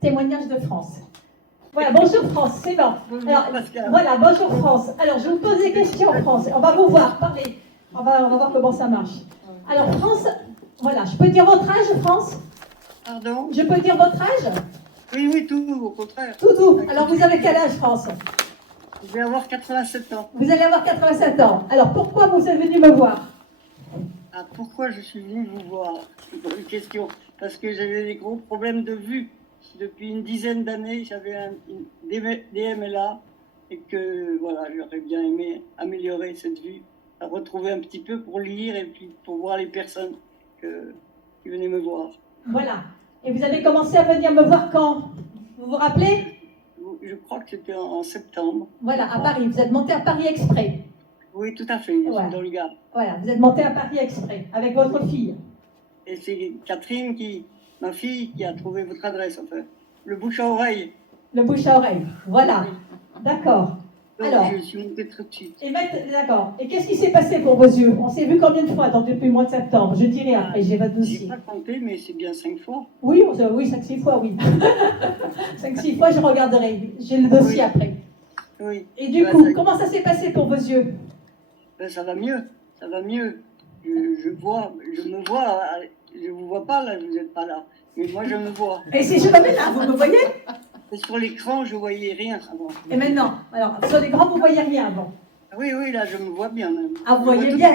témoignage de France. Voilà, bonjour France, c'est bon. Alors, voilà, bonjour France. Alors, je vous pose des questions, France. On va vous voir, parler. On va voir comment ça marche. Alors, France, voilà, je peux dire votre âge, France? Pardon? Je peux dire votre âge? Oui, oui, tout, au contraire. Tout. Alors, vous avez quel âge, France? Je vais avoir 87 ans. Vous allez avoir 87 ans. Alors, pourquoi vous êtes venu me voir? Ah, pourquoi je suis venue vous voir? C'est une bonne question. Parce que j'avais des gros problèmes de vue. Depuis une dizaine d'années, j'avais une DMLA et que, voilà, j'aurais bien aimé améliorer cette vue, à retrouver un petit peu pour lire et puis pour voir les personnes qui venaient me voir. Voilà. Et vous avez commencé à venir me voir quand? Vous vous rappelez? Je crois que c'était en septembre. Voilà, à Paris. Vous êtes monté à Paris exprès. Oui, tout à fait, je suis dans le Gard. Voilà, vous êtes monté à Paris exprès, avec votre fille. Et c'est Catherine, ma fille, qui a trouvé votre adresse, enfin. Le bouche à oreille. Le bouche à oreille, voilà. D'accord. Donc, alors, je suis montée tout de suite. D'accord. Et qu'est-ce qui s'est passé pour vos yeux? On s'est vu combien de fois depuis le mois de septembre? Je dirai après, j'ai votre dossier. Je n'ai pas compté, mais c'est bien 5 fois. Oui, 5-6 fois, oui. 5-6 fois, je regarderai. J'ai le dossier après. Oui. Et du coup, comment ça s'est passé pour vos yeux? Ben, ça va mieux, ça va mieux. Je me vois, je vous vois pas là, vous n'êtes pas là. Mais moi, je me vois. Et si je me mets là, vous me voyez? Et sur l'écran, je voyais rien avant. Et maintenant, alors, sur l'écran, vous voyez rien avant? Oui, là, je me vois bien même. Ah, vous voyez bien?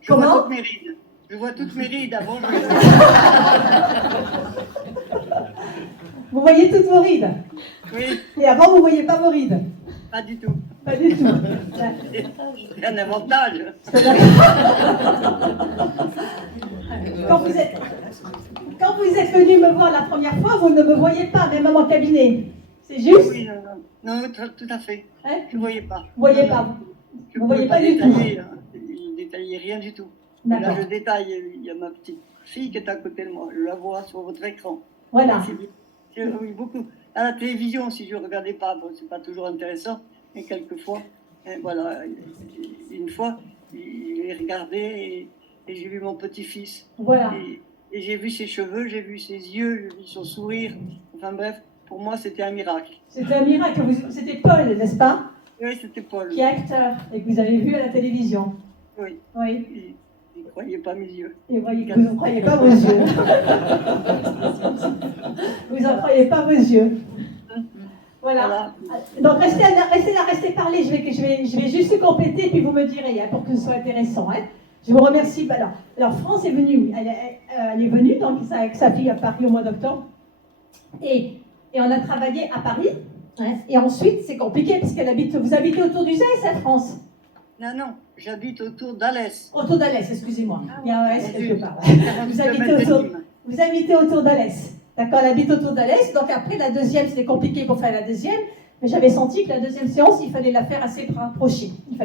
Je vois toutes mes rides. Je vois toutes mes rides avant, je les vois. Vous voyez toutes vos rides? Oui. Et avant, vous ne voyez pas vos rides? Pas du tout. Pas du tout. C'est un avantage. Quand vous êtes venu me voir la première fois, vous ne me voyez pas, même à mon cabinet. C'est juste? Oui, non, tout à fait. Hein? Je ne voyais pas. Vous ne voyez pas? Vous ne voyez pas du tout? Je ne détaillais rien du tout. Là, je détaille. Il y a ma petite fille qui est à côté de moi. Je la vois sur votre écran. Voilà. Oui, beaucoup. À la télévision, si je ne regardais pas, bon, ce n'est pas toujours intéressant, mais quelquefois, voilà, une fois, j'ai regardé et j'ai vu mon petit-fils. Voilà. Et j'ai vu ses cheveux, j'ai vu ses yeux, j'ai vu son sourire. Enfin bref, pour moi, c'était un miracle. C'était un miracle. C'était Paul, n'est-ce pas? Oui, c'était Paul. Qui est acteur et que vous avez vu à la télévision. Oui. Oui. Il ne croyait pas mes yeux. Et vous ne croyez pas vos yeux. Vous n'en croyez pas vos yeux. Voilà. Donc restez là, restez parler. Je vais juste compléter puis vous me direz pour que ce soit intéressant. Hein. Je vous remercie. Alors France est venue. Elle est venue donc avec sa fille à Paris au mois d'octobre. Et on a travaillé à Paris. Hein. Et ensuite c'est compliqué parce vous habitez autour du Zès, hein, France? Non, j'habite autour d'Alès. Autour d'Alès, excusez-moi. Il y a un S quelque part. Vous habitez autour d'Alès. D'accord, elle habite autour d'Alès. Donc après, la deuxième, c'était compliqué pour faire la deuxième. Mais j'avais senti que la deuxième séance, il fallait la faire assez rapprochée. Il y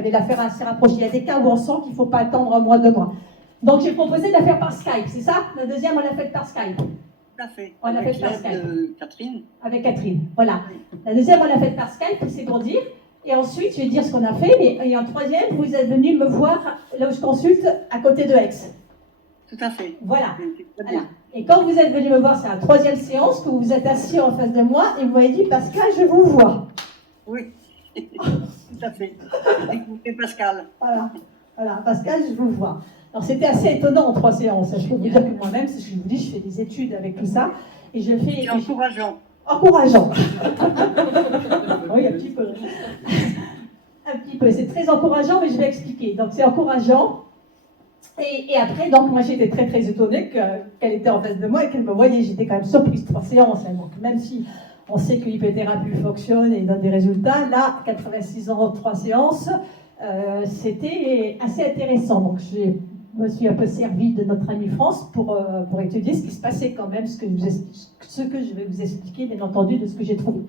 a des cas où on sent qu'il ne faut pas attendre un mois, 2 mois. Donc j'ai proposé de la faire par Skype, c'est ça? La deuxième, on l'a faite par Skype. Tout à fait. On l'a faite par Skype. Catherine. Avec Catherine, voilà. La deuxième, on l'a faite par Skype, c'est pour dire. Et ensuite, je vais dire ce qu'on a fait. Mais en troisième, vous êtes venu me voir là où je consulte, à côté de Aix. Tout à fait. Voilà. Et quand vous êtes venu me voir, c'est la troisième séance, que vous vous êtes assis en face de moi et vous m'avez dit, Pascal, je vous vois. Oui, tout à fait. Écoutez Pascal. Voilà, Pascal, je vous vois. Alors c'était assez étonnant en 3 séances. Je peux vous dire que moi-même, c'est ce que je vous dis, je fais des études avec tout ça. Et je fais. C'est encourageant. Encourageant. Oui, un petit peu. Un petit peu. C'est très encourageant, mais je vais expliquer. Donc c'est encourageant. Et après, donc moi j'étais très très étonnée qu'elle était en face de moi et qu'elle me voyait. J'étais quand même surprise 3 séances. Hein. Donc même si on sait que l'hypnothérapie fonctionne et donne des résultats, là, 86 ans, 3 séances, c'était assez intéressant. Donc je me suis un peu servi de notre amie France pour étudier ce qui se passait quand même, ce que je vais vous expliquer, bien entendu, de ce que j'ai trouvé.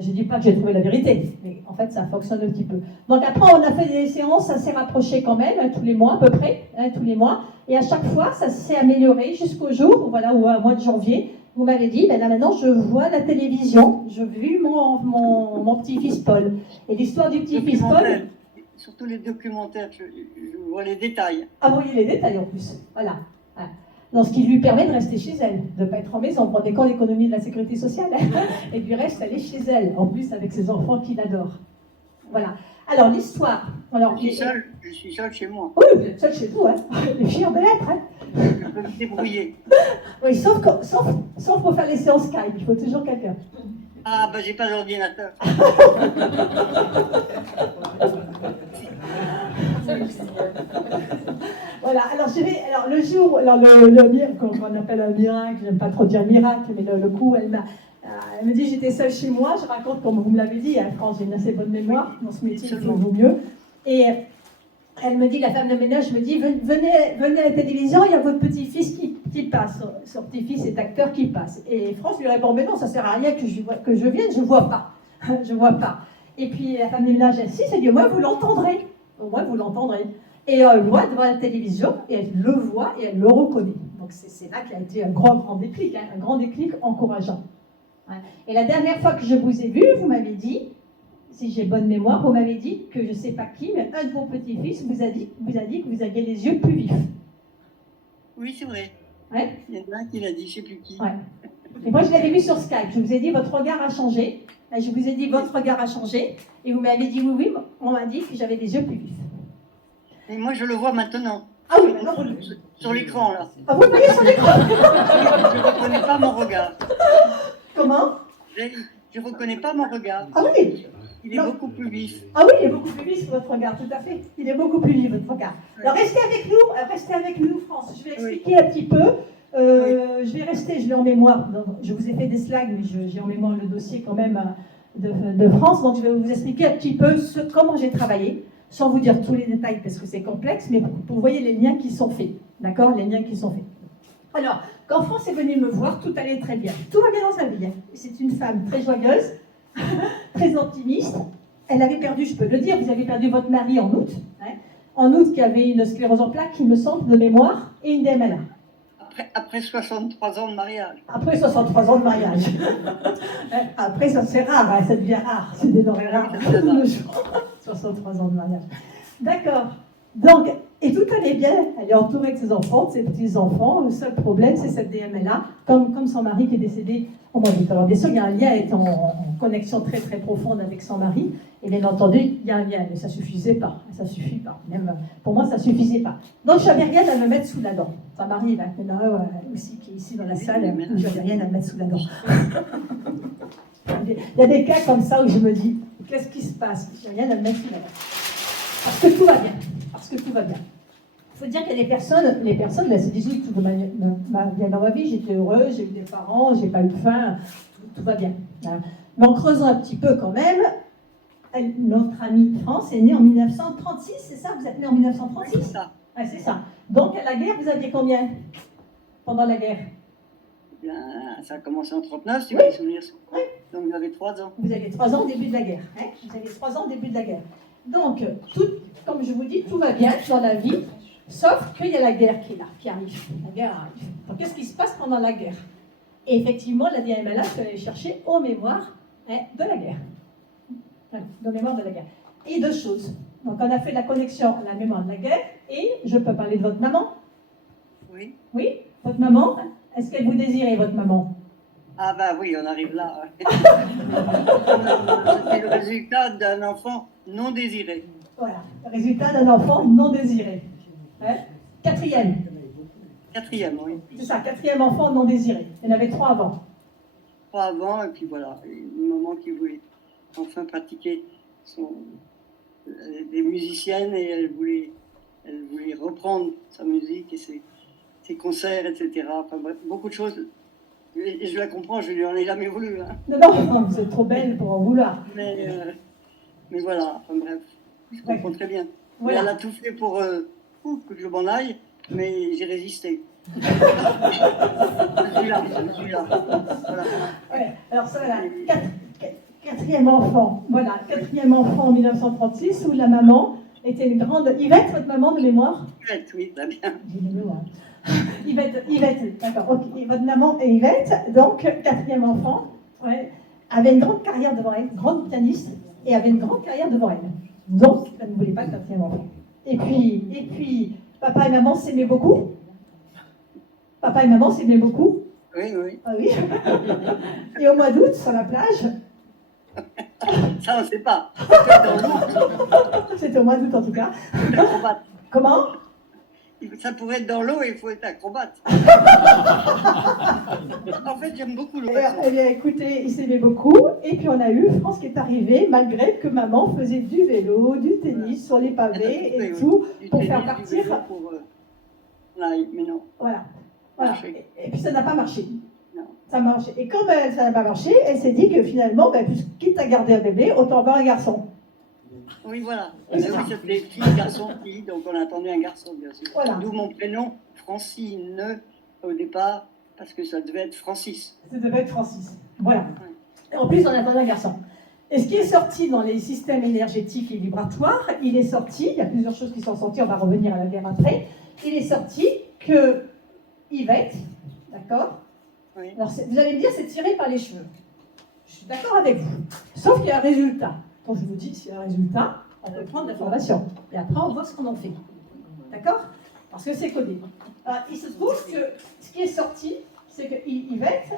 Je ne dis pas que j'ai trouvé la vérité, mais en fait, ça fonctionne un petit peu. Donc après, on a fait des séances assez rapprochées quand même, tous les mois à peu près, tous les mois. Et à chaque fois, ça s'est amélioré jusqu'au jour, voilà, où au mois de janvier, vous m'avez dit, ben là maintenant, je vois la télévision, je vu mon petit-fils Paul. Et l'histoire du petit-fils Paul... Surtout les documentaires, je vois les détails. Ah, vous voyez les détails en plus, voilà. Donc, ce qui lui permet de rester chez elle, de ne pas être en maison. On prend des cours d'économie de la sécurité sociale, et du reste, elle est chez elle, en plus avec ses enfants qu'il adore. Voilà. Alors, l'histoire. Alors, je suis seule chez moi. Oui, vous êtes seule chez vous, hein. Les filles de lettres, hein. Je peux me débrouiller. Oui, sauf pour faire les séances Skype, il faut toujours quelqu'un. Ah, ben j'ai pas d'ordinateur. Voilà, alors le jour, qu'on appelle un miracle, j'aime pas trop dire miracle, mais le coup, elle me dit j'étais seule chez moi, je raconte comme vous me l'avez dit, hein, France, j'ai une assez bonne mémoire, dans ce métier il vaut mieux. Et elle me dit, la femme de ménage me dit, venez à la télévision, il y a votre petit-fils qui passe, son petit-fils est acteur qui passe. Et France lui répond, mais non, ça sert à rien que je vienne, je vois pas, je vois pas. Et puis la femme de ménage insiste, elle dit, au moins vous l'entendrez, au moins vous l'entendrez. Et elle le voit devant la télévision, et elle le voit, et elle le reconnaît. Donc c'est là qu'il a été un grand déclic, hein, un grand déclic encourageant. Ouais. Et la dernière fois que je vous ai vu, vous m'avez dit, si j'ai bonne mémoire, vous m'avez dit que je ne sais pas qui, mais un de vos petits-fils vous a dit que vous aviez les yeux plus vifs. Oui, c'est vrai. Ouais. Il y en a un qui l'a dit, je ne sais plus qui. Ouais. Et moi, je l'avais vu sur Skype. Je vous ai dit, votre regard a changé. Et je vous ai dit, votre regard a changé. Et vous m'avez dit, oui, on m'a dit que j'avais les yeux plus vifs. Et moi, je le vois maintenant. Ah oui, maintenant, sur l'écran, là. Ah, vous le voyez sur l'écran? Je ne reconnais pas mon regard. Comment? Je ne reconnais pas mon regard. Ah oui. Il est beaucoup plus vif. Ah oui, il est beaucoup plus vif, votre regard, tout à fait. Il est beaucoup plus vif, votre regard. Alors, restez avec nous, France. Je vais expliquer un petit peu. Je vais rester, je l'ai en mémoire. Donc, je vous ai fait des slides, mais j'ai en mémoire le dossier quand même de France. Donc, je vais vous expliquer un petit peu comment j'ai travaillé, sans vous dire tous les détails parce que c'est complexe, mais pour que vous voyez les liens qui sont faits. D'accord? Les liens qui sont faits. Alors, quand France est venue me voir, tout allait très bien. Tout va bien dans sa vie. Hein. C'est une femme très joyeuse, très optimiste. Elle avait perdu, je peux le dire, vous avez perdu votre mari en août. Hein, en août, qui avait une sclérose en plaques, il me semble, de mémoire, et une DMLA. Après 63 ans de mariage. Après 63 ans de mariage. Après, ça c'est rare, hein, ça devient rare. C'est des denrées rares. 63 ans de mariage. D'accord. Donc, et tout allait bien. Elle est entourée de ses enfants, de ses petits-enfants. Le seul problème, c'est cette DMLA, comme son mari qui est décédé au mois d'août. Alors, bien sûr, il y a un lien, elle est en connexion très très profonde avec son mari. Et bien entendu, il y a un lien, mais ça ne suffisait pas. Ça ne suffit pas. Même pour moi, ça ne suffisait pas. Donc, je n'avais rien à me mettre sous la dent. Son mari, maintenant, aussi, qui est ici dans la salle, je n'avais rien à me mettre sous la dent. Il y a des cas comme ça où je me dis, qu'est-ce qui se passe? Je n'ai rien à me mettre sous la dent. Parce que tout va bien. Parce que tout va bien. Il faut dire qu'il y a des personnes, là, se disent, oui, tout va bien dans ma vie, j'étais heureuse, j'ai eu des parents, j'ai pas eu faim, tout va bien. Mais en creusant un petit peu quand même, notre amie France est née en 1936, c'est ça? Vous êtes née en 1936? Oui, c'est ça. Ouais, c'est ça. Donc, à la guerre, vous aviez combien pendant la guerre? Bien, ça a commencé en 1939, si mes souvenirs sont bons. Donc, vous avez 3 ans. Vous avez 3 ans au début de la guerre. Hein, vous avez 3 ans au début de la guerre. Donc, comme je vous dis, tout va bien dans la vie, sauf qu'il y a la guerre qui est là, qui arrive. La guerre arrive. Donc, qu'est-ce qui se passe pendant la guerre? Et effectivement, la DMLA, je vais aller chercher aux mémoires de la guerre. Aux mémoires de la guerre. Et 2 choses. Donc, on a fait la connexion à la mémoire de la guerre, et je peux parler de votre maman? Oui. Oui, votre maman? Est-ce qu'elle vous désirait, votre maman? Ah bah oui, on arrive là. C'est le résultat d'un enfant non désiré. Voilà, le résultat d'un enfant non désiré. Hein? 4e. 4e, oui. C'est ça, 4e enfant non désiré. Il y en avait 3 avant. 3 avant, et puis voilà, une maman qui voulait enfin pratiquer des musiciennes, et elle voulait reprendre sa musique et ses concerts, etc. Enfin bref, beaucoup de choses. Et je la comprends, je lui en ai jamais voulu. Hein. Non, vous êtes trop belle pour en vouloir. Mais voilà, enfin bref, je comprends très bien. Voilà. Elle a tout fait pour que je m'en aille, mais j'ai résisté. Je suis là. Voilà. Ouais, alors ça, voilà, 4e enfant. Voilà, 4e enfant en 1936, où la maman était une grande... Yvette, votre maman de mémoire? Yvette, oui, très bien. J'ai de mémoire. Yvette, d'accord. Okay. Votre maman est Yvette, donc 4e enfant, avait une grande carrière devant elle, grande pianiste, et avait une grande carrière devant elle. Donc, elle ne voulait pas de 4e enfant. Et puis, papa et maman s'aimaient beaucoup? Papa et maman s'aimaient beaucoup. Oui, oui. Ah oui. Et au mois d'août, sur la plage, Ça, on ne sait pas. Peut-être dans l'eau, c'était au mois d'août en tout cas. il faut être acrobate. Comment? Ça pourrait être dans l'eau et il faut être acrobate. En fait, j'aime beaucoup l'eau. Eh bien, écoutez, ils s'aimaient beaucoup. Et puis on a eu France qui est arrivée, malgré que maman faisait du vélo, du tennis sur les pavés et tout, pour faire partir. Mais non. Voilà. Voilà. Et puis ça n'a pas marché. Non. Ça marche. Et comme ça n'a pas marché, elle s'est dit que finalement, quitte à garder un bébé, autant avoir un garçon. Oui, voilà. Oui, Oui, c'était fille, garçon, fille, donc on a attendu un garçon, bien sûr. Voilà. D'où mon prénom, Francine, au départ, parce que ça devait être Francis. Ça devait être Francis. Voilà. Et en plus, on attendait un garçon. Et ce qui est sorti dans les systèmes énergétiques et vibratoires, il est sorti, il y a plusieurs choses qui sont sorties, on va revenir à la guerre après, il est sorti que Yvette, d'accord? Oui. Alors, vous allez me dire, c'est tiré par les cheveux. Je suis d'accord avec vous. Sauf qu'il y a un résultat. Quand je vous dis s'il y a un résultat, on peut prendre l'information. Et après, on voit ce qu'on en fait. D'accord? Parce que c'est codé. Il se trouve que ce qui est sorti, c'est que Yvette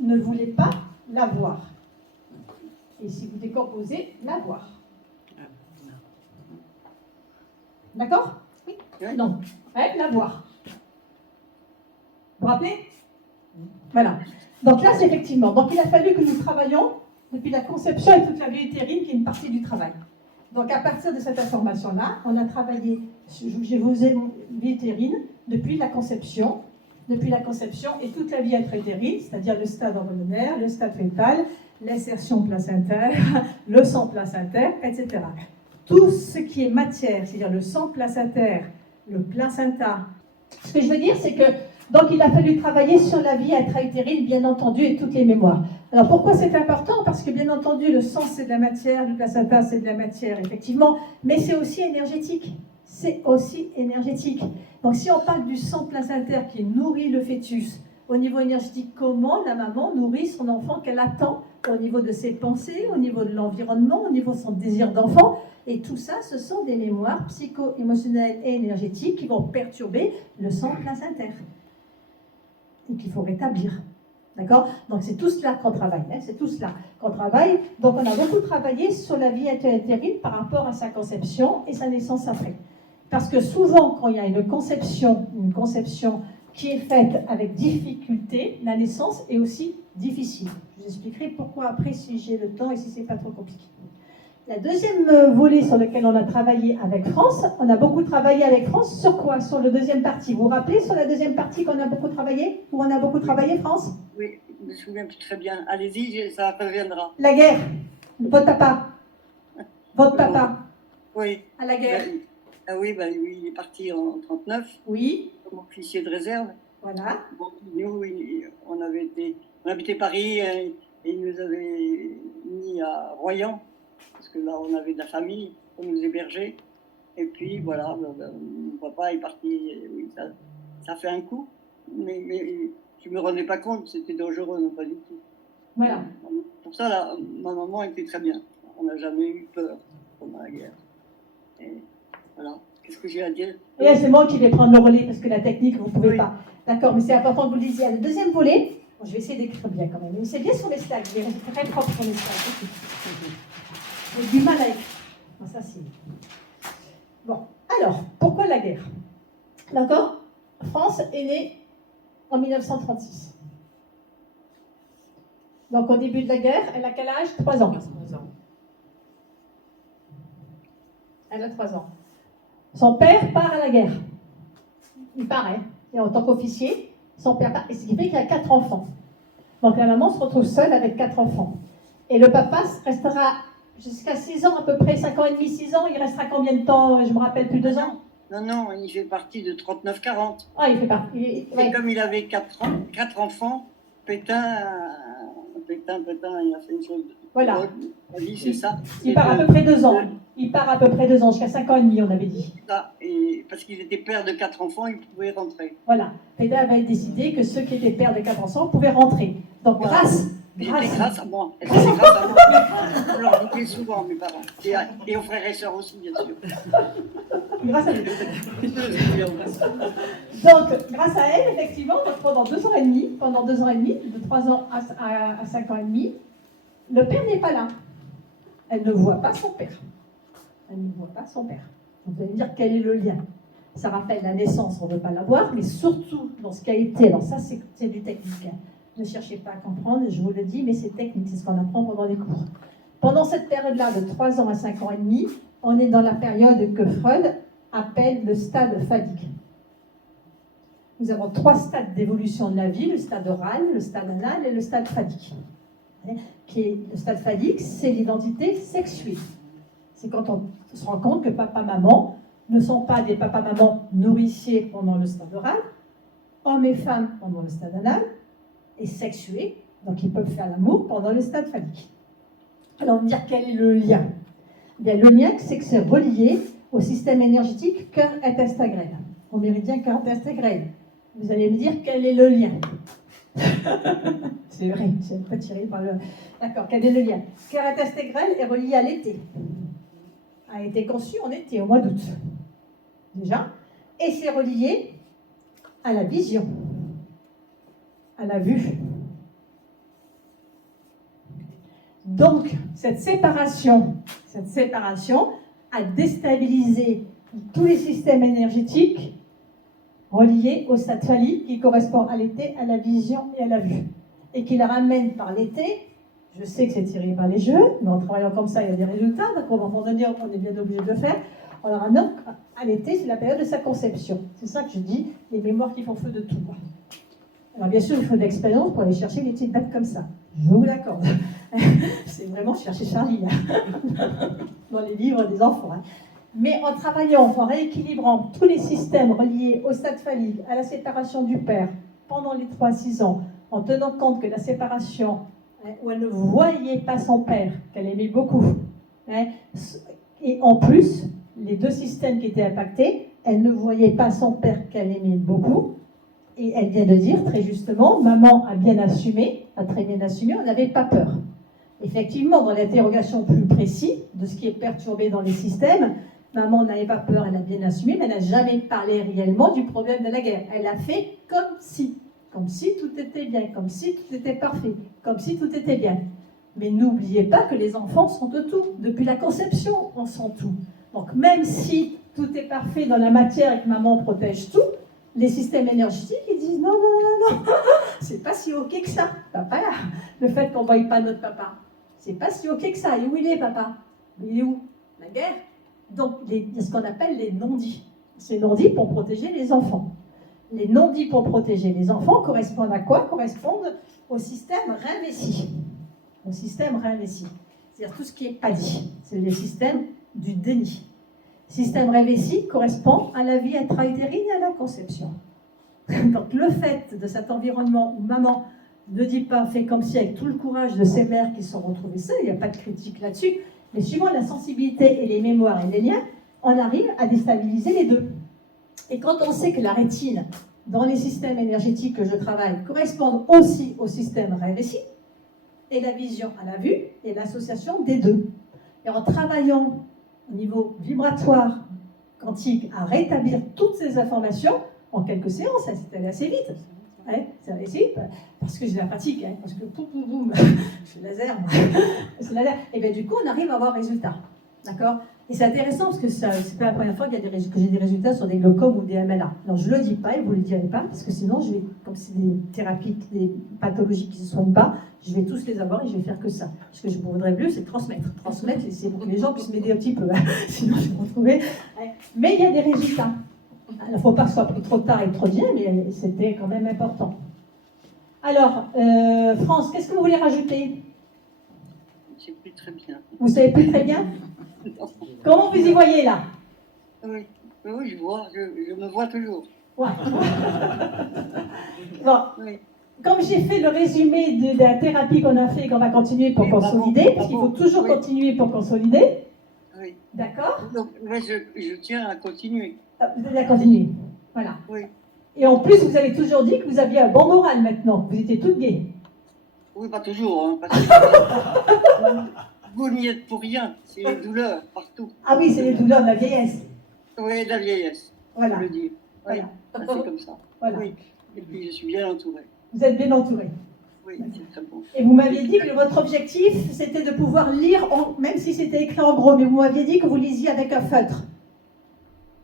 ne voulait pas l'avoir. Et si vous décomposez, l'avoir. D'accord? Oui. Non. Ouais, l'avoir. Vous vous rappelez? Voilà. Donc là, c'est effectivement. Donc il a fallu que nous travaillions depuis la conception et toute la vie utérine, qui est une partie du travail. Donc à partir de cette information-là, on a travaillé, je vous ai vie utérine depuis la conception et toute la vie intra-utérine, c'est-à-dire le stade embryonnaire, le stade fœtal, l'insertion placentaire, le sang placentaire, etc. Tout ce qui est matière, c'est-à-dire le sang placentaire, le placenta. Ce que je veux dire, c'est que donc il a fallu travailler sur la vie intra-utérine, bien entendu, et toutes les mémoires. Alors pourquoi c'est important? Parce que bien entendu, le sang c'est de la matière, le placenta c'est de la matière, effectivement, mais c'est aussi énergétique. C'est aussi énergétique. Donc si on parle du sang placentaire qui nourrit le fœtus, au niveau énergétique, comment la maman nourrit son enfant qu'elle attend au niveau de ses pensées, au niveau de l'environnement, au niveau de son désir d'enfant. Et tout ça, ce sont des mémoires psycho-émotionnelles et énergétiques qui vont perturber le sang placentaire. Et qu'il faut rétablir. D'accord? Donc c'est tout cela qu'on travaille. Hein, c'est tout cela qu'on travaille. Donc on a beaucoup travaillé sur la vie intra-utérine par rapport à sa conception et sa naissance après. Parce que souvent, quand il y a une conception qui est faite avec difficulté, la naissance est aussi difficile. Je vous expliquerai pourquoi après si j'ai le temps et si c'est pas trop compliqué. La deuxième volet sur lequel on a travaillé avec France, on a beaucoup travaillé avec France sur quoi? Sur le deuxième partie. Vous vous rappelez sur la deuxième partie qu'on a beaucoup travaillé? Où on a beaucoup travaillé, France? Oui, je me souviens plus très bien. Allez-y, ça reviendra. La guerre. Votre papa. Votre papa. Oui. À la guerre. Ah oui, oui, il est parti en 1939. Oui. Comme officier de réserve. Voilà. Bon, nous, on habitait Paris et il nous avait mis à Royan. Parce que là, on avait de la famille pour nous héberger. Et puis, voilà, mon papa est parti. Oui, ça fait un coup. Mais je ne me rendais pas compte, c'était dangereux, non pas du tout. Voilà. Pour ça, là, ma maman était très bien. On n'a jamais eu peur pendant la guerre. Et voilà. Qu'est-ce que j'ai à dire? Et là, c'est moi qui vais prendre le relais parce que la technique, vous ne pouvez pas. D'accord, mais c'est important que vous le disiez. Le deuxième volet, bon, je vais essayer d'écrire bien quand même. Mais c'est bien sur les slides. Je vais rester très propre sur les slides. J'ai du mal à écrire. Bon, ça, c'est... Bon, alors, pourquoi la guerre? D'accord? France est née en 1936. Donc, au début de la guerre, elle a quel âge? 3 ans. Elle a 3 ans. Son père part à la guerre. Il part, hein. Et en tant qu'officier, son père part. Et ce qui fait qu'il y a 4 enfants. Donc, la maman se retrouve seule avec 4 enfants. Et le papa restera jusqu'à 6 ans à peu près, 5 ans et demi, 6 ans. Il restera combien de temps? Je me rappelle plus, 2 ans? Non, il fait partie de 39-40. Ah, il fait partie. Et comme il avait 4 enfants, Pétain, il a fait une chose. Voilà. La vie, c'est ça. Il part à peu près 2 ans. Il part à peu près 2 ans, jusqu'à 5 ans et demi, on avait dit. Ça, et parce qu'il était père de 4 enfants, il pouvait rentrer. Voilà. Pétain avait décidé que ceux qui étaient pères de 4 enfants pouvaient rentrer. Donc, voilà. C'était grâce à moi. C'était grâce à moi. On leur disait souvent, mes parents. Et aux frères et sœurs aussi, bien sûr. Grâce à elle. Donc, grâce à elle, effectivement, pendant 2 ans et demi, de 3 ans à 5 ans et demi, le père n'est pas là. Elle ne voit pas son père. Elle ne voit pas son père. Vous allez me dire quel est le lien. Ça rappelle la naissance, on ne veut pas la voir, mais surtout dans ce qui a été. Alors ça, c'est du technique. Ne cherchez pas à comprendre, je vous le dis, mais c'est technique, c'est ce qu'on apprend pendant les cours. Pendant cette période-là, de 3 ans à 5 ans et demi, on est dans la période que Freud appelle le stade phallique. Nous avons 3 stades d'évolution de la vie, le stade oral, le stade anal et le stade phallique. Le stade phallique, c'est l'identité sexuée. C'est quand on se rend compte que papa-maman ne sont pas des papa-maman nourriciers pendant le stade oral, hommes et femmes pendant le stade anal, et sexués, donc ils peuvent faire l'amour pendant le stade phallique. Alors, on va me dire quel est le lien? Bien, le lien, c'est que c'est relié au système énergétique cœur-intestin-grêle, au méridien cœur-intestin-grêle. Vous allez me dire quel est le lien? C'est vrai, c'est pas tiré par le... D'accord, quel est le lien? Cœur-intestin-grêle est relié à l'été. A été conçu en été, au mois d'août. Déjà. Et c'est relié à la vision, à la vue. Donc, cette séparation a déstabilisé tous les systèmes énergétiques reliés au stade phallique qui correspond à l'été, à la vision et à la vue. Et qui la ramène par l'été. Je sais que c'est tiré par les jeux, mais en travaillant comme ça, il y a des résultats. Donc, à un moment donné, on est bien obligé de le faire. On leur ramène à l'été, c'est la période de sa conception. C'est ça que je dis, les mémoires qui font feu de tout. Alors, bien sûr, il faut de l'expérience pour aller chercher des petites bêtes comme ça. Je vous l'accorde. C'est vraiment chercher Charlie, dans les livres des enfants. Mais en travaillant, en rééquilibrant tous les systèmes reliés au stade phallique, à la séparation du père, pendant les 3-6 ans, en tenant compte que la séparation, où elle ne voyait pas son père, qu'elle aimait beaucoup, et en plus, les 2 systèmes qui étaient impactés, elle ne voyait pas son père qu'elle aimait beaucoup, et elle vient de dire très justement, maman a bien assumé, a très bien assumé, on n'avait pas peur. Effectivement, dans l'interrogation plus précise de ce qui est perturbé dans les systèmes, maman n'avait pas peur, elle a bien assumé, mais elle n'a jamais parlé réellement du problème de la guerre. Elle a fait comme si tout était bien, comme si tout était parfait, comme si tout était bien. Mais n'oubliez pas que les enfants sont de tout. Depuis la conception, on sent tout. Donc même si tout est parfait dans la matière et que maman protège tout, les systèmes énergétiques, ils disent non, c'est pas si ok que ça. Papa, là, le fait qu'on ne voie pas notre papa, c'est pas si ok que ça. Et où il est, papa? Il est où? La guerre. Donc, il y a ce qu'on appelle les non-dits. Ces non-dits pour protéger les enfants. Les non-dits pour protéger les enfants correspondent à quoi? Correspondent au système réinvesti. Au système réinvesti. C'est-à-dire tout ce qui n'est pas dit. C'est le système du déni. Système réinvesti correspond à la vie intra-utérine et à la conception. Donc le fait de cet environnement où maman ne dit pas, fait comme si avec tout le courage de ces mères qui se sont retrouvées seules, il n'y a pas de critique là-dessus, mais suivant la sensibilité et les mémoires et les liens, on arrive à déstabiliser les 2. Et quand on sait que la rétine, dans les systèmes énergétiques que je travaille, correspond aussi au système réinvesti, et la vision à la vue, et l'association des 2. Et en travaillant au niveau vibratoire, quantique, à rétablir toutes ces informations, en quelques séances, c'est allé assez vite. C'est allé assez vite, parce que j'ai la pratique, parce que poum, poum, boum, je fais laser, c'est laser. Et bien du coup, on arrive à avoir résultat. D'accord? Et c'est intéressant parce que c'est pas la première fois que j'ai des résultats sur des glaucomes ou des MLA. Alors je ne le dis pas et vous ne le direz pas, parce que sinon, comme c'est des thérapies, des pathologies qui ne se soignent pas, je vais tous les avoir et je vais faire que ça. Ce que je ne voudrais plus, c'est transmettre. Transmettre, c'est pour que les gens puissent m'aider un petit peu. Sinon, je vais me retrouver. Mais il y a des résultats. Il ne faut pas que ce soit pris trop tard et trop bien, mais c'était quand même important. Alors, France, qu'est-ce que vous voulez rajouter? Je ne sais plus très bien. Vous ne savez plus très bien? Comment vous y voyez là? Oui, je vois, je me vois toujours. Ouais. Bon. Oui. Comme j'ai fait le résumé de la thérapie qu'on a fait et qu'on va continuer pour consolider, parce qu'il faut toujours continuer pour consolider. Oui. D'accord? Donc, mais je tiens à continuer. Vous allez continuer. Voilà. Oui. Et en plus, vous avez toujours dit que vous aviez un bon moral maintenant, que vous étiez toutes gaies. Oui, pas toujours, hein, parce que vous n'y êtes pour rien, c'est les douleurs partout. Ah oui, c'est les douleurs de la vieillesse. Oui, de la vieillesse, Voilà. je le dis. Oui, Voilà. ça, c'est comme ça. Voilà. Oui. Et puis je suis bien entourée. Vous êtes bien entouré. Oui, c'est très bon. Et vous m'aviez dit que votre objectif, c'était de pouvoir lire, même si c'était écrit en gros, mais vous m'aviez dit que vous lisiez avec un feutre.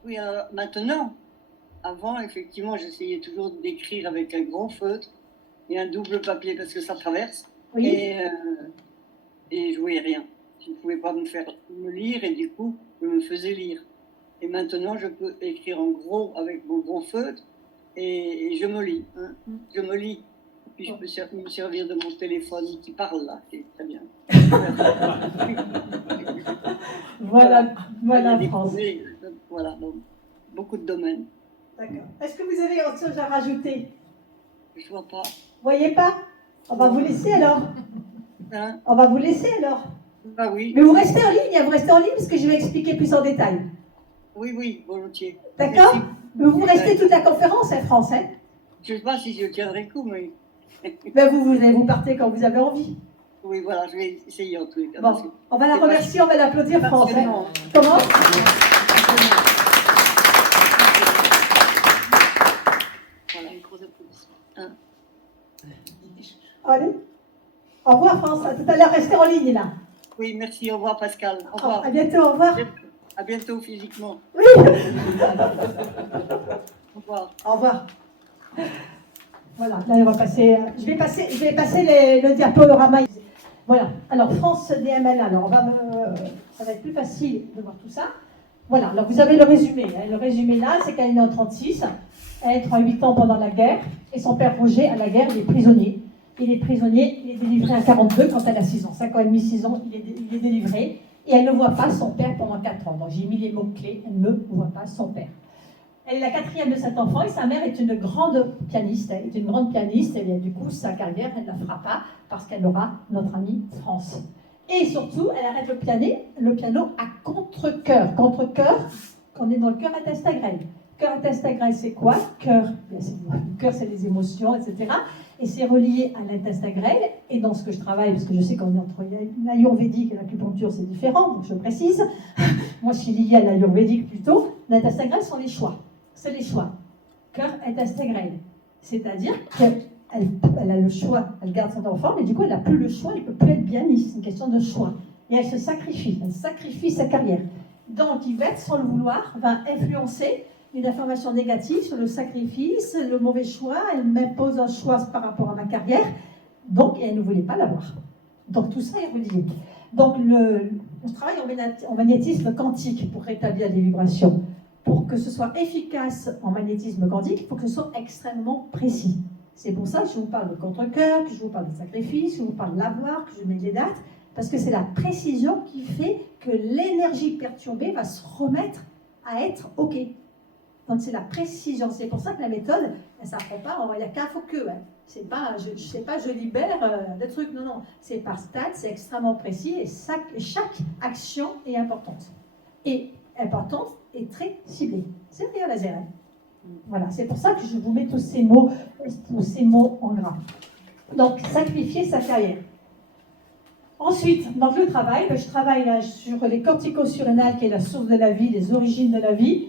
Oui, alors maintenant, avant, effectivement, j'essayais toujours d'écrire avec un gros feutre et un double papier parce que ça traverse. Oui. Et je voyais rien. Je ne pouvais pas me lire et du coup, je me faisais lire. Et maintenant, je peux écrire en gros avec mon gros feutre et je me lis. Hein. Je me lis. Puis je peux me servir de mon téléphone qui parle là, c'est très bien. Voilà, voilà France. Voilà, donc beaucoup de domaines. D'accord. Est-ce que vous avez autre chose à rajouter? Je vois pas. Vous voyez pas? On va vous laisser alors. Hein? On va vous laisser alors. Ah oui. Mais vous restez en ligne, vous restez en ligne parce que je vais expliquer plus en détail. Oui, oui, volontiers. D'accord? Mais vous restez toute la conférence, hein, France, hein? Je ne sais pas si je tiendrai le coup, mais... Ben vous partez quand vous avez envie. Oui, voilà, je vais essayer en tous les cas. Bon, on va la remercier, on va l'applaudir, France. Hein. Comment? Voilà, un gros applaudissement. Hein. Allez. Au revoir, France. À tout à l'heure, restez en ligne, là. Oui, merci. Au revoir, Pascal. Au revoir. À bientôt, au revoir. À bientôt, physiquement. Oui. Au revoir. Au revoir. Voilà, là, on va passer... Je vais passer le diaporama. Voilà. Alors, France DML, alors, ça va être plus facile de voir tout ça. Voilà, alors vous avez le résumé. Hein. Le résumé là, c'est qu'elle est née en 1936, elle est 8 ans pendant la guerre, et son père Roger, à la guerre, il est prisonnier. Il est prisonnier, il est délivré à 42 quand elle a 6 ans. 5 ans et demi, 6 ans, il est délivré. Et elle ne voit pas son père pendant 4 ans. Donc j'ai mis les mots-clés, elle ne voit pas son père. Elle est la 4e de cet enfant et sa mère est une grande pianiste. Elle est une grande pianiste et du coup, sa carrière, elle ne la fera pas parce qu'elle aura notre amie France. Et surtout, elle arrête le piano à contre-cœur. Contre-cœur, on est dans le cœur à Testagrel. Cœur à Testagrel, c'est quoi? Cœur, c'est les émotions, etc. Et c'est relié à l'intestagrel. Et dans ce que je travaille, parce que je sais qu'on est entre l'ayurvédique et l'acupuncture, c'est différent, donc je précise. Moi, je suis liée à l'ayurvédique plutôt. L'intestagrel sont les choix. C'est les choix. Cœur intestagrel. C'est-à-dire qu'elle a le choix, elle garde son enfant, mais du coup, elle n'a plus le choix, elle ne peut plus être pianiste. C'est une question de choix. Et elle sacrifie sa carrière. Donc, Yvette, sans le vouloir, va influencer une information négative sur le sacrifice, le mauvais choix. Elle m'impose un choix par rapport à ma carrière. Donc, elle ne voulait pas l'avoir. Donc, tout ça est relié. Donc, on travaille en magnétisme quantique pour rétablir les vibrations. Pour que ce soit efficace en magnétisme quantique, il faut que ce soit extrêmement précis. C'est pour ça que je vous parle de contre-cœur, que je vous parle de sacrifice, que je vous parle de l'avoir, que je mets les dates, parce que c'est la précision qui fait que l'énergie perturbée va se remettre à être OK. Donc c'est la précision. C'est pour ça que la méthode, elle ne s'apprend pas, il n'y a qu'un faut que. Hein. C'est pas, je libère des trucs, non. C'est par stade, c'est extrêmement précis et chaque action est importante. Et très ciblée. C'est rien laser. Hein. Voilà, c'est pour ça que je vous mets tous ces mots en gras. Donc, sacrifier sa carrière. Ensuite, dans le travail, je travaille là sur les corticosurrénales, qui est la source de la vie, les origines de la vie,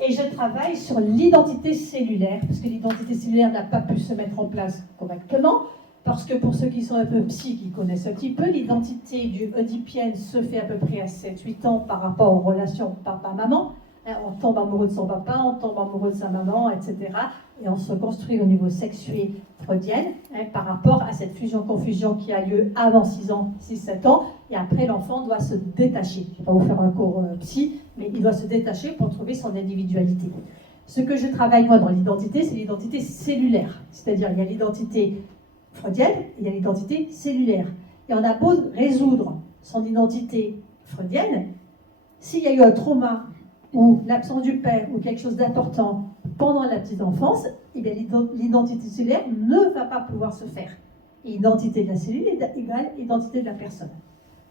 et je travaille sur l'identité cellulaire, parce que l'identité cellulaire n'a pas pu se mettre en place correctement, parce que pour ceux qui sont un peu psy, qui connaissent un petit peu, l'identité du oedipienne se fait à peu près à 7-8 ans par rapport aux relations papa-maman. On tombe amoureux de son papa, on tombe amoureux de sa maman, etc. Et on se construit au niveau sexué freudien par rapport à cette fusion-confusion qui a lieu avant 6 ans, 6-7 ans. Et après, l'enfant doit se détacher. Je ne vais pas vous faire un cours psy, mais il doit se détacher pour trouver son individualité. Ce que je travaille, moi, dans l'identité, c'est l'identité cellulaire. C'est-à-dire, il y a l'identité freudienne, il y a l'identité cellulaire. Et on a beau résoudre son identité freudienne, s'il y a eu un trauma ou l'absence du père ou quelque chose d'important pendant la petite enfance, eh bien, l'identité cellulaire ne va pas pouvoir se faire. Et l'identité de la cellule est égale l'identité de la personne.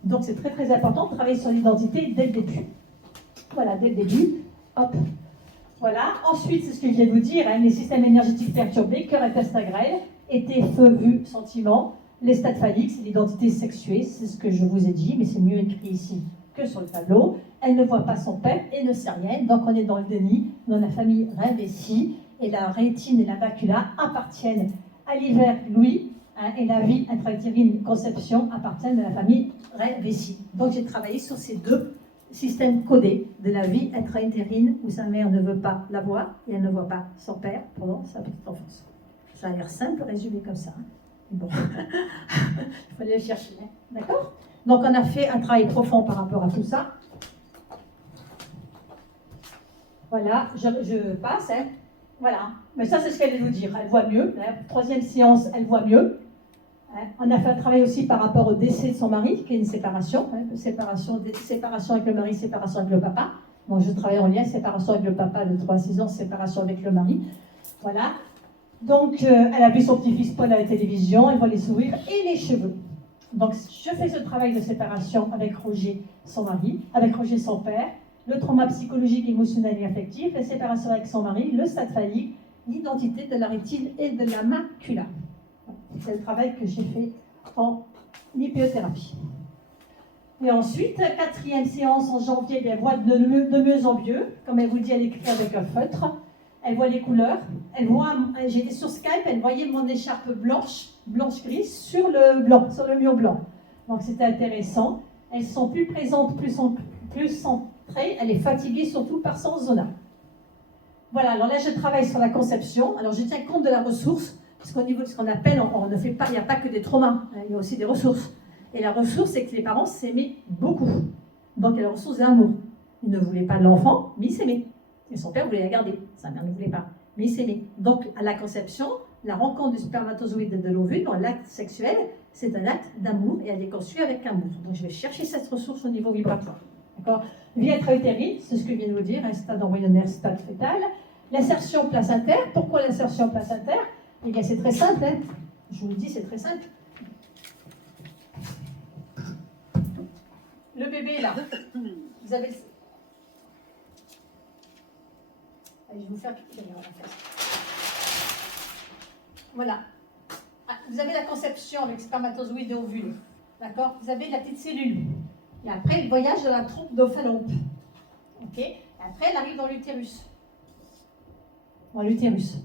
Donc c'est très très important de travailler sur l'identité dès le début. Voilà, dès le début, hop. Voilà, ensuite, c'est ce que je viens de vous dire, hein, les systèmes énergétiques perturbés, cœur et testagrel, été, feu, vue, sentiment, Les stades phalliques, c'est l'identité sexuée, c'est ce que je vous ai dit, mais c'est mieux écrit ici que sur le tableau. Elle ne voit pas son père et ne sait rien, donc on est dans le déni, dans la famille Rein-Vessi, et la rétine et la macula appartiennent à l'hiver Louis, hein, et la vie intra-utérine conception appartiennent à la famille Rein-Vessi. Donc j'ai travaillé sur ces deux systèmes codés de la vie intra-utérine où sa mère ne veut pas la voir et elle ne voit pas son père pendant sa petite enfance. Ça a l'air simple, résumé comme ça. Hein. Bon, il fallait le chercher, hein. D'accord? Donc on a fait un travail profond par rapport à tout ça. Voilà, je passe, hein. Voilà. Mais ça, c'est ce qu'elle veut vous dire. Elle voit mieux. Hein. Troisième séance, elle voit mieux. Hein. On a fait un travail aussi par rapport au décès de son mari, qui est une séparation. Hein. Séparation avec le mari, séparation avec le papa. Moi, je travaille en lien, séparation avec le papa de 3 à 6 ans, séparation avec le mari. Voilà. Donc, elle a vu son petit-fils Paul à la télévision, elle voit les sourires et les cheveux. Donc, je fais ce travail de séparation avec Roger, son mari, avec Roger, son père, le trauma psychologique, émotionnel et affectif, la séparation avec son mari, le stade phallique, l'identité de la rétine et de la macula. C'est le travail que j'ai fait en hypnothérapie. Et ensuite, 4e séance en janvier, elle voit de mieux en mieux. Comme elle vous dit, elle écrit avec un feutre. Elle voit les couleurs. Elle voit, j'étais sur Skype, elle voyait mon écharpe blanche-grise sur le blanc, sur le mur blanc. Donc c'était intéressant. Elles sont plus présentes, plus centrées. Elle est fatiguée surtout par son zona. Voilà, alors là je travaille sur la conception. Alors je tiens compte de la ressource, parce qu'au niveau de ce qu'on appelle, on ne fait pas, il n'y a pas que des traumas, hein, il y a aussi des ressources. Et la ressource, c'est que les parents s'aimaient beaucoup. Donc il y a la ressource de l'amour. Ils ne voulaient pas de l'enfant, mais ils s'aimaient. Et son père voulait la garder, sa mère ne voulait pas. Mais il s'aimait. Donc, à la conception, la rencontre du spermatozoïde et de l'ovule dans l'acte sexuel, c'est un acte d'amour et elle est conçue avec amour. Donc, je vais chercher cette ressource au niveau vibratoire. D'accord? Vie intra-utérine, c'est ce que je viens de vous dire, un stade embryonnaire, stade fœtal. L'insertion placentaire, pourquoi l'insertion placentaire? Eh bien, c'est très simple, hein. Je vous le dis, c'est très simple. Le bébé, là, vous avez... Allez, je vais vous faire piquer la face. Voilà. Ah, vous avez la conception avec spermatozoïde et ovule. D'accord? Vous avez la petite cellule. Et après, elle voyage dans la trompe d'Ophalompe. Ok? Après, elle arrive dans l'utérus. Dans l'utérus.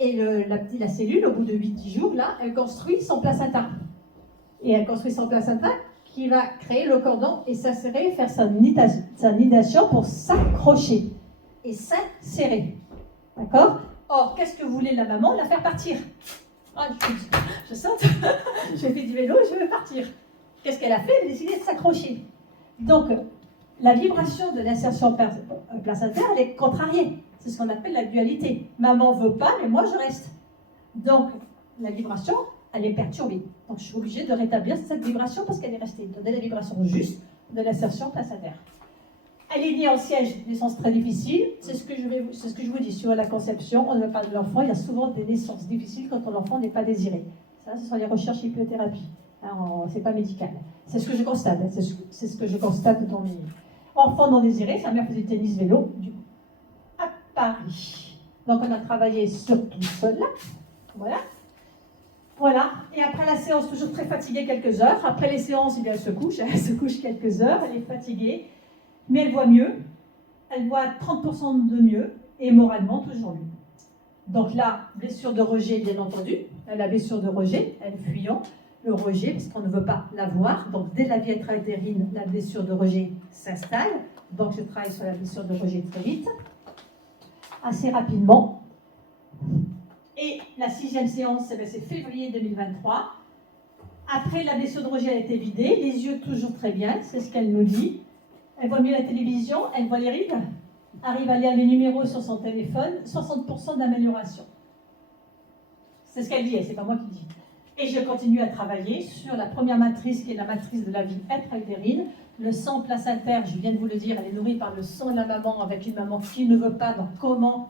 Et la cellule, au bout de 8-10 jours, là, elle construit son placenta. Et elle construit son placenta qui va créer le cordon et s'insérer, faire sa nidation pour s'accrocher et s'insérer. D'accord? Or, qu'est-ce que voulait la maman? La faire partir. Ah, je saute, je fais du vélo, je veux partir. Qu'est-ce qu'elle a fait? Elle a décidé de s'accrocher. Donc, la vibration de l'insertion placentaire, elle est contrariée. C'est ce qu'on appelle la dualité. Maman veut pas, mais moi je reste. Donc, la vibration, elle est perturbée. Donc, je suis obligée de rétablir cette vibration parce qu'elle est restée. Donner la vibration juste de l'insertion placentaire. Aligné en siège, naissance très difficile, c'est ce que je vous dis sur la conception. On ne veut pas de l'enfant, il y a souvent des naissances difficiles quand l'enfant n'est pas désiré. Ça, ce sont les recherches hypnothérapie. C'est pas médical. C'est ce que je constate. C'est ce que je constate dans mes enfants non désirés. Sa mère faisait tennis vélo à Paris. Donc on a travaillé sur tout cela. Voilà. Voilà. Et après la séance, toujours très fatiguée quelques heures. Après les séances, eh bien, elle se couche quelques heures. Elle est fatiguée. Mais elle voit mieux, elle voit 30% de mieux, et moralement toujours mieux. Donc là, blessure de rejet, bien entendu. La blessure de rejet, elle fuyant le rejet, parce qu'on ne veut pas la voir. Donc dès la vie intra-utérine, la blessure de rejet s'installe. Donc je travaille sur la blessure de rejet très vite, assez rapidement. Et la 6e séance, c'est février 2023. Après, la blessure de rejet a été vidée, les yeux toujours très bien, c'est ce qu'elle nous dit. Elle voit mieux la télévision, elle voit les rides, arrive à lire les numéros sur son téléphone, 60% d'amélioration. C'est ce qu'elle dit, c'est pas moi qui dis. Et je continue à travailler sur la première matrice, qui est la matrice de la vie intra-utérine. Le sang placentaire, je viens de vous le dire, elle est nourrie par le sang de la maman, avec une maman qui ne veut pas, donc comment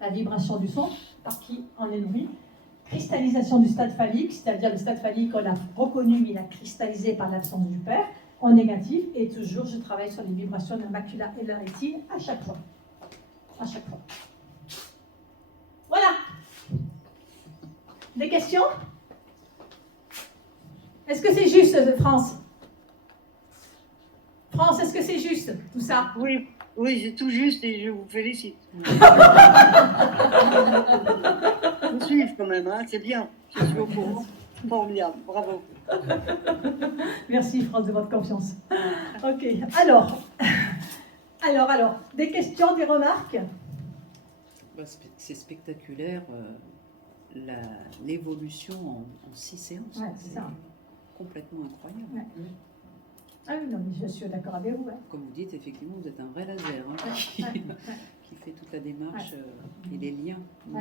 la vibration du sang, par qui on est nourri. Cristallisation du stade phallique, c'est-à-dire le stade phallique, on l'a reconnu, mais il a cristallisé par l'absence du père. En négatif, et toujours je travaille sur les vibrations de la macula et de la rétine à chaque fois. À chaque fois. Voilà. Des questions? Est-ce que c'est juste, France? France, est-ce que c'est juste, tout ça? Oui, oui, c'est tout juste et je vous félicite. Vous suivez quand même, hein, c'est bien. Je suis au courant. Formidable, bravo. Merci, France, de votre confiance. Ok, alors, des questions, des remarques? Bah, c'est spectaculaire l'évolution en 6 séances. Ouais, c'est ça. Complètement incroyable. Ouais. Ah oui, non, mais je suis d'accord avec vous. Ouais. Comme vous dites, effectivement, vous êtes un vrai laser qui fait toute la démarche et les liens. Ouais.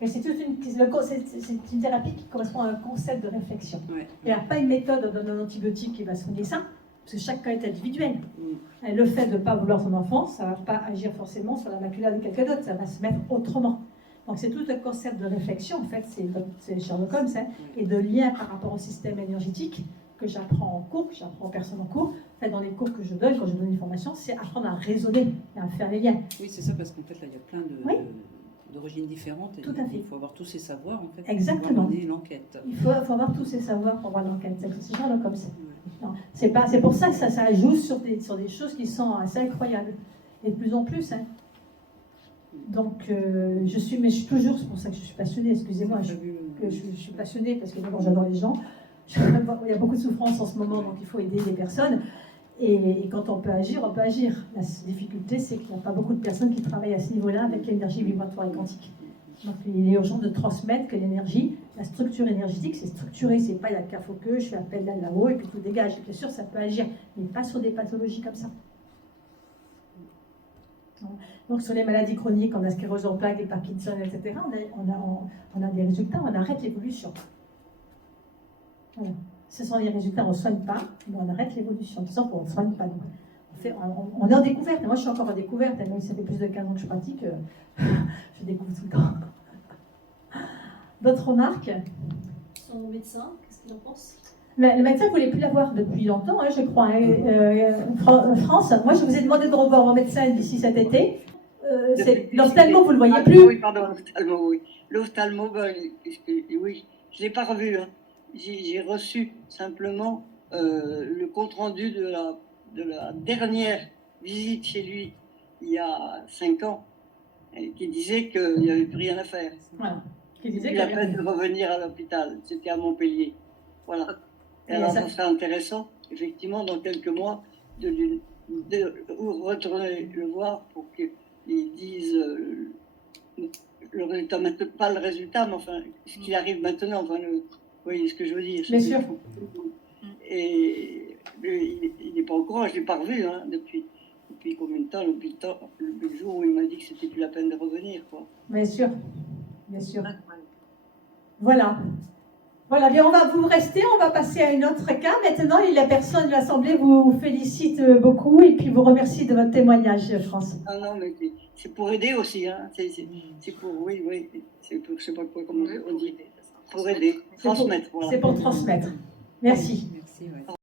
Mais c'est toute c'est une thérapie qui correspond à un concept de réflexion. Ouais. Il n'y a pas une méthode dans un antibiotique qui va soigner ça, parce que chaque cas est individuel. Mm. Et le fait de ne pas vouloir son enfant, ça ne va pas agir forcément sur la macula de quelqu'un d'autre, ça va se mettre autrement. Donc c'est tout un concept de réflexion, en fait, c'est Sherlock Holmes, hein, et de lien par rapport au système énergétique que j'apprends en cours, que j'apprends aux personnes en cours. En fait, dans les cours que je donne, quand je donne une formation, c'est apprendre à raisonner et à faire les liens. Oui, c'est ça, parce qu'en fait, là, il y a plein d'origines différentes. Et tout à fait. Il faut avoir tous ces savoirs, en fait, Exactement. pour mener l'enquête. Il faut avoir tous ces savoirs pour avoir l'enquête. C'est Sherlock Holmes. C'est pour ça que ça joue sur des choses qui sont assez incroyables. Et de plus en plus. Hein. Donc, je suis toujours, c'est pour ça que je suis passionnée, excusez-moi, je suis passionnée parce que d'abord j'adore les gens. Il y a beaucoup de souffrance en ce moment, donc il faut aider les personnes. Et quand on peut agir, on peut agir. La difficulté, c'est qu'il n'y a pas beaucoup de personnes qui travaillent à ce niveau-là avec l'énergie vibratoire et quantique. Donc il est urgent de transmettre que l'énergie, la structure énergétique, c'est structuré, c'est pas il y a qu'à faut que je fais appel là-haut et puis tout dégage. Et bien sûr, ça peut agir, mais pas sur des pathologies comme ça. Donc sur les maladies chroniques, on a sclérose en plaques, les Parkinson, etc., on a des résultats, on arrête l'évolution. Voilà. Ce sont les résultats, on ne soigne pas, mais on arrête l'évolution. De toute façon, on ne soigne pas. Donc, on est en découverte. Moi, je suis encore en découverte. Même si ça fait plus de 15 ans que je pratique, je découvre tout le temps. D'autres remarques? Son médecin, qu'est-ce qu'il en pense? Mais le médecin ne voulait plus l'avoir depuis longtemps, hein, je crois. France, moi, je vous ai demandé de revoir mon médecin d'ici cet été. L'ophtalmo, vous ne le voyez plus? Oui, pardon, l'ophtalmo, oui. L'ophtalmo, oui, je ne l'ai pas revu. Hein. J'ai reçu simplement le compte-rendu de la dernière visite chez lui, il y a 5 ans, qui disait qu'il n'y avait plus rien à faire. Voilà. Qui disait qu'il a peine de revenir à l'hôpital. C'était à Montpellier. Voilà. Et alors, ça serait intéressant, effectivement, dans quelques mois, de retourner le voir pour qu'il dise le résultat, pas le résultat, mais enfin, ce qui arrive maintenant. Enfin, vous voyez ce que je veux dire? Bien sûr. Et il n'est pas au courant, je ne l'ai pas revu hein, depuis combien de temps, depuis le jour où il m'a dit que c'était plus la peine de revenir. Quoi. Bien sûr. Bien sûr. Voilà. Voilà, bien, vous restez, on va passer à un autre cas. Maintenant, la personne de l'Assemblée vous félicite beaucoup et puis vous remercie de votre témoignage, France. Ah non, mais c'est pour aider aussi, hein. C'est pour, oui, c'est pour, je sais pas comment on dit, pour aider, transmettre. C'est pour transmettre. Merci. Merci, ouais.